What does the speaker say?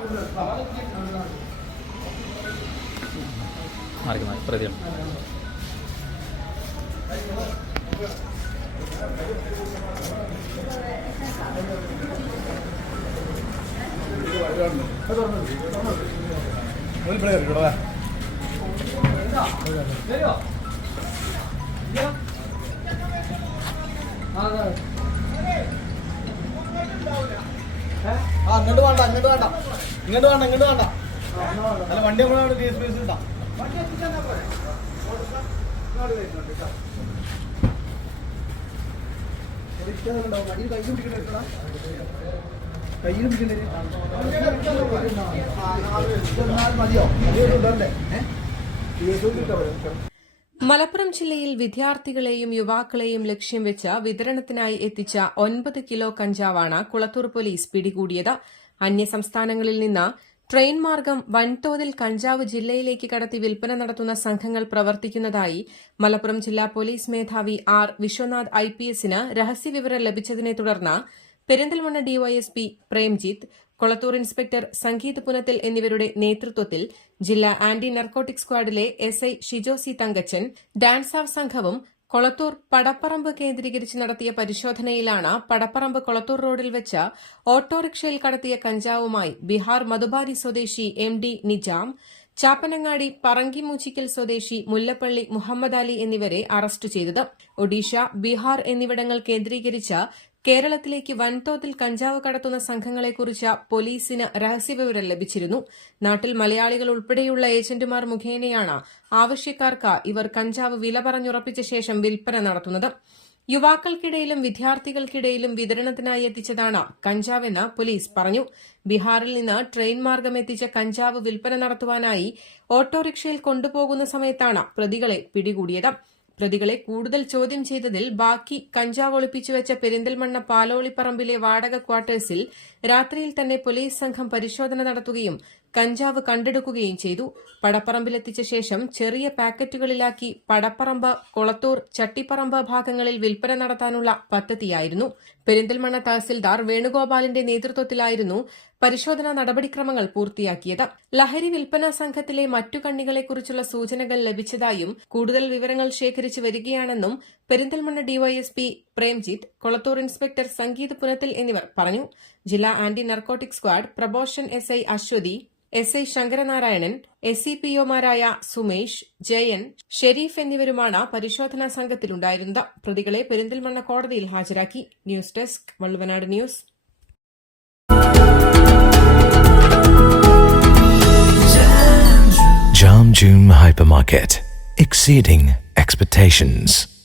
മാറി. മാറി പ്രതികൾ ആ അങ്ങോട്ട് വേണ്ട അങ്ങോട്ട് വേണ്ട. ഇങ്ങോട്ട് വേണ്ട ഇങ്ങോട്ട് വേണ്ട. അല്ല വണ്ടി നമ്മളവിടെ ഡി എസ് പി കയ്യിൽ പിടിക്കണ്ടേ മതിയോ? മലപ്പുറം ജില്ലയിൽ വിദ്യാർത്ഥികളെയും യുവാക്കളെയും ലക്ഷ്യം വെച്ച് വിതരണത്തിനായി എത്തിച്ച ഒൻപത് കിലോ കഞ്ചാവാണ് കുളത്തൂർ പോലീസ് പിടികൂടിയത്. അന്യസംസ്ഥാനങ്ങളിൽ നിന്ന് ട്രെയിൻ മാർഗം വൻതോതിൽ കഞ്ചാവ് ജില്ലയിലേക്ക് കടത്തി വിൽപ്പന നടത്തുന്ന സംഘങ്ങൾ പ്രവർത്തിക്കുന്നതായി മലപ്പുറം ജില്ലാ പോലീസ് മേധാവി ആർ വിശ്വനാഥ് ഐ പി എസിന് രഹസ്യവിവരം ലഭിച്ചതിനെ തുടർന്ന് പെരിന്തൽമണ്ണ ഡിവൈഎസ്പി പ്രേംജിത്ത് കൊളത്തൂർ ഇൻസ്പെക്ടർ സംഗീത് പുനത്തിൽ എന്നിവരുടെ നേതൃത്വത്തിൽ ജില്ലാ anti narcotic സ്ക്വാഡിലെ S I Shijo C Thankachan DANSAF സംഘവും കൊളത്തൂർ പടപ്പറമ്പ് കേന്ദ്രീകരിച്ച് നടത്തിയ പരിശോധനയിലാണ് പടപ്പറമ്പ് കൊളത്തൂർ റോഡിൽ വെച്ച ഓട്ടോറിക്ഷയിൽ കടത്തിയ കഞ്ചാവുമായി ബീഹാർ മധുബാരി സ്വദേശി എം ഡി നിജാം ചാപ്പനങ്ങാടി പറങ്കിമൂച്ചിക്കൽ സ്വദേശി മുല്ലപ്പള്ളി മുഹമ്മദ് അലി എന്നിവരെ അറസ്റ്റ് ചെയ്തത്. ഒഡീഷ ബീഹാർ എന്നിവിടങ്ങൾ കേന്ദ്രീകരിച്ച് കേരളത്തിലേക്ക് വൻതോതിൽ കഞ്ചാവ് കടത്തുന്ന സംഘങ്ങളെക്കുറിച്ച് പോലീസിന് രഹസ്യവിവരം ലഭിച്ചിരുന്നു. നാട്ടിൽ മലയാളികൾ ഉൾപ്പെടെയുള്ള ഏജന്റുമാർ മുഖേനയാണ് ആവശ്യക്കാർക്ക് ഇവർ കഞ്ചാവ് വില പറഞ്ഞുറപ്പിച്ച ശേഷം വിൽപ്പന നടത്തുന്നത്. യുവാക്കൾക്കിടയിലും വിദ്യാർത്ഥികൾക്കിടയിലും വിതരണത്തിനായി എത്തിച്ചതാണ് കഞ്ചാവെന്ന് പോലീസ് പറഞ്ഞു. ബീഹാറിൽ നിന്ന് ട്രെയിൻ മാർഗം എത്തിച്ച കഞ്ചാവ് വിൽപ്പന നടത്തുവാനായി ഓട്ടോറിക്ഷയിൽ കൊണ്ടുപോകുന്ന സമയത്താണ് പ്രതികളെ പിടികൂടിയത്. പ്രതികളെ കൂടുതൽ ചോദ്യം ചെയ്തതിൽ ബാക്കി കഞ്ചാവ് ഒളിപ്പിച്ചുവെച്ച പെരിന്തൽമണ്ണ പാലോളിപ്പറമ്പിലെ വാടക ക്വാർട്ടേഴ്സിൽ രാത്രിയിൽ തന്നെ പോലീസ് സംഘം പരിശോധന നടത്തുകയും കഞ്ചാവ് കണ്ടെടുക്കുകയും ചെയ്തു. പടപ്പറമ്പിലെത്തിച്ച ശേഷം ചെറിയ പാക്കറ്റുകളിലാക്കി പടപ്പറമ്പ് കൊളത്തൂർ ചട്ടിപ്പറമ്പ് ഭാഗങ്ങളിൽ വിൽപ്പന നടത്താനുള്ള പദ്ധതിയായിരുന്നു. പെരിന്തൽമണ്ണ തഹസിൽദാർ വേണുഗോപാലിന്റെ നേതൃത്വത്തിലായിരുന്നു പരിശോധനാ നടപടിക്രമങ്ങൾ പൂർത്തിയാക്കിയത്. ലഹരി വിൽപ്പന സംഘത്തിലെ മറ്റു കണ്ണികളെക്കുറിച്ചുള്ള സൂചനകൾ ലഭിച്ചതായും കൂടുതൽ വിവരങ്ങൾ ശേഖരിച്ചു വരികയാണെന്നും Perinthalmanna D Y S P Premjith Kolathur inspector Sangeeth Punathil എന്നിവർ പറഞ്ഞു ജില്ലാ anti narcotic squad probation S I Aswathi S I Sankaranarayanan S C P ഒമാരായ Sumesh Jayan Sharif എന്നിവരുമാണ് പരിശോധനാ സംഘത്തിലുണ്ടായിരുന്നത് പ്രതികളെ പെരിന്തൽമണ്ണ കോടതിയിൽ ഹാജരാക്കി news desk Valluvanad news Jam Hypermarket. Exceeding expectations.